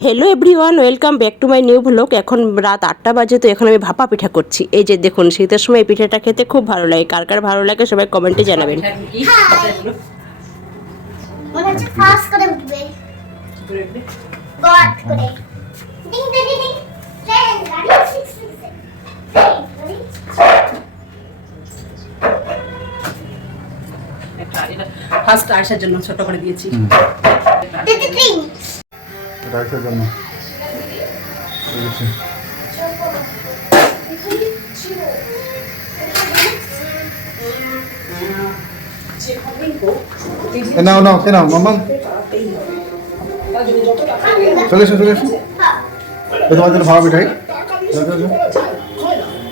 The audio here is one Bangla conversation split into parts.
Hello everyone, welcome back to my new blog. এখন রাত 8টা বাজে, তো এখন আমি ভাপা পিঠা করছি। এই যে দেখুন, শীতের সময় এই পিঠাটা খেতে খুব ভালো লাগে। কার কার ভালো লাগে সবাই কমেন্টে জানাবেন। ফার্স্ট আয়সার জন্য ছোট করে দিয়েছি। রাইসের জন্য নাও নাও কে নাও মাম্মা চলে এসো চলে এসো। তোমার জন্য ভাবা পিঠাই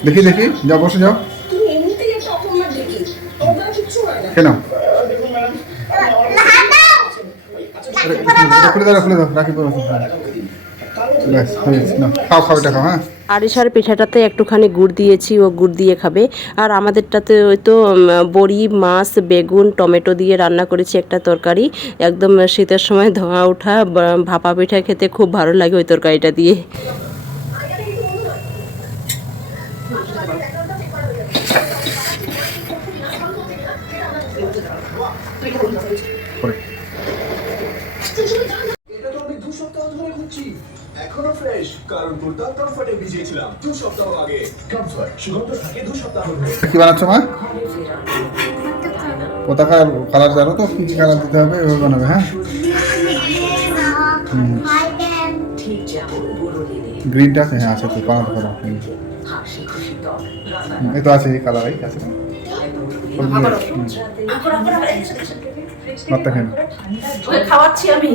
দেখি দেখি যাও বসে যাও কেন খুলে দাও রাখি খাও খাও এটা খাও। হ্যাঁ, আরিশার পিঠাটাতে একটুখানি গুড় দিয়েছি, ও গুড় দিয়ে খাবে। আর আমাদেরটাতে ওই তো বড়ি, মাছ, বেগুন, টমেটো দিয়ে রান্না করেছি একটা তরকারি। একদম শীতের সময় ধোঁয়া ওঠা ভাপা পিঠা খেতে খুব ভালো লাগে ওই তরকারিটা দিয়ে। এখনো ফ্রেশ, কারণ টোটাল কমফর্টে ভিজিয়েছিলাম 2 সপ্তাহ আগে। কমফর্ট সুগন্ধ থাকে 2 সপ্তাহ ধরে। কি বানাচ্ছ মা? পতাকার কালার জানো তো কি কি কালার দিতে হবে ওই বানাবে। হ্যাঁ, গ্রিনটা আছে। হ্যাঁ আছে তো, বানাতে পারো। এই তো আছে, এই কালার আছে। খাওয়াচ্ছি আমি।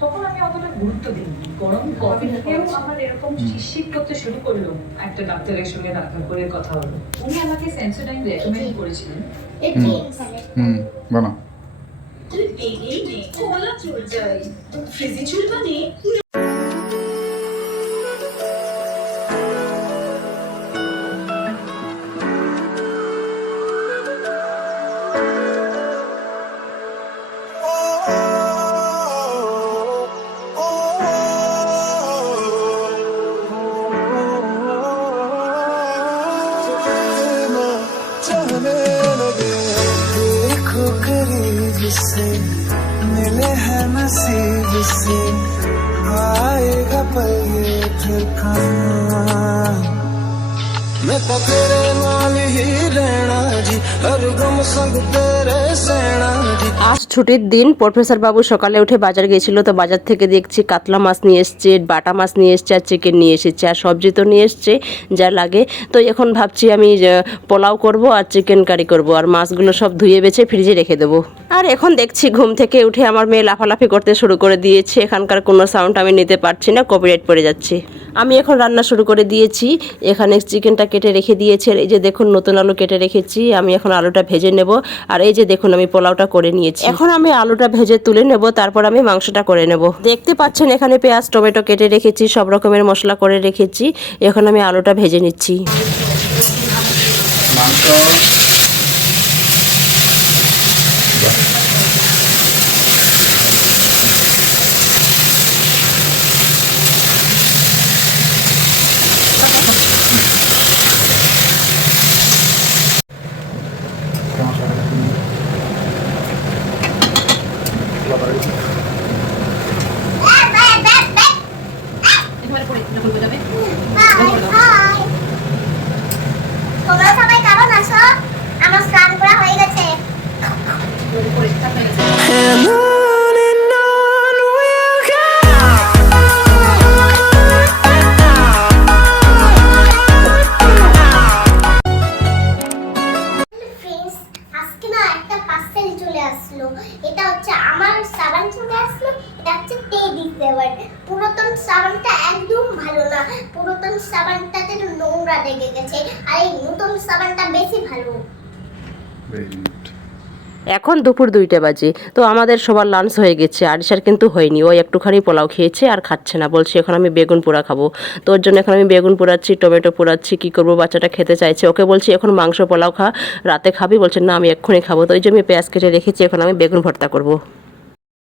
তখন আমি অতটা গুরুত্ব দিই গরম কফি খেয়েও আমার এরকম শীত করতে শুরু করলো। একটা ডাক্তারের সঙ্গে দেখা করে কথা হলো, উনি আমাকে সেন্সোডাইন রেকমেন্ড করেছিলেন। বানা তুই পেগেই নে, কোলা চুল যাই, ফ্রিজি চুল মানে मिले हैं नसीब से आएगा पल ये ठिकाना मैं तो तेरे नाल ही रहना जी हर गम संग तेरे सहना जी। আজ ছুটির দিন। প্রফেসর বাবু সকালে উঠে বাজার গেছিল, তো বাজার থেকে দেখছি কাতলা মাছ নিয়ে এসছে, বাটা মাছ নিয়ে এসছে, আর চিকেন নিয়ে এসেছে, আর সবজি তো নিয়ে এসছে যা লাগে। তো এখন ভাবছি আমি পোলাও করব আর চিকেন কারি করব, আর মাছগুলো সব ধুয়ে বেছে ফ্রিজে রেখে দেবো। আর এখন দেখছি ঘুম থেকে উঠে আমার মেয়ে লাফালাফি করতে শুরু করে দিয়েছে। এখানকার কোনো সাউন্ড আমি নিতে পারছি না, কপিরাইট পড়ে যাচ্ছে। আমি এখন রান্না শুরু করে দিয়েছি। এখানে চিকেনটা কেটে রেখে দিয়েছি, আর এই যে দেখুন নতুন আলু কেটে রেখেছি। আমি এখন আলুটা ভেজে নেব। আর এই যে দেখুন আমি পোলাওটা করে নিয়েছি। এখন আমি আলুটা ভেজে তুলে নেব, তারপর আমি মাংসটা করে নেব। দেখতে পাচ্ছেন এখানে পেঁয়াজ, টমেটো কেটে রেখেছি, সব রকমের মশলা করে রেখেছি। এখন আমি আলুটা ভেজে নিচ্ছি। মাংস তোমরা সবাই কেমন আছো? আমার স্নান করা হয়ে গেছে। এটা হচ্ছে আমার সাবান চলে আসলো। এটা হচ্ছে টেডি ফ্লেভার। পুরাতন সাবানটা একদম ভালো না, পুরাতন সাবানটাতে নোংরা লেগে গেছে, আর এই নতুন সাবানটা বেশি ভালো। এখন দুপুর 2টা বাজে, তো আমাদের সবার লাঞ্চ হয়ে গেছে, আরিশার কিন্তু হয়নি, ও একটুখানি পোলাও খেয়েছে আর খাচ্ছে না, বলছে এখন আমি বেগুন পোড়া খাবো। তো ওর জন্য এখন আমি বেগুন পোড়াচ্ছি, টমেটো পোড়াচ্ছি, কী করবো, বাচ্চাটা খেতে চাইছে, ওকে বলছি এখন মাংস পোলাও খা, রাতে খাবি, বলছে না আমি এক্ষুনি খাবো। তো ওই যে আমি পেঁয়াজ কেটে রেখেছি, এখন আমি বেগুন ভর্তা করবো।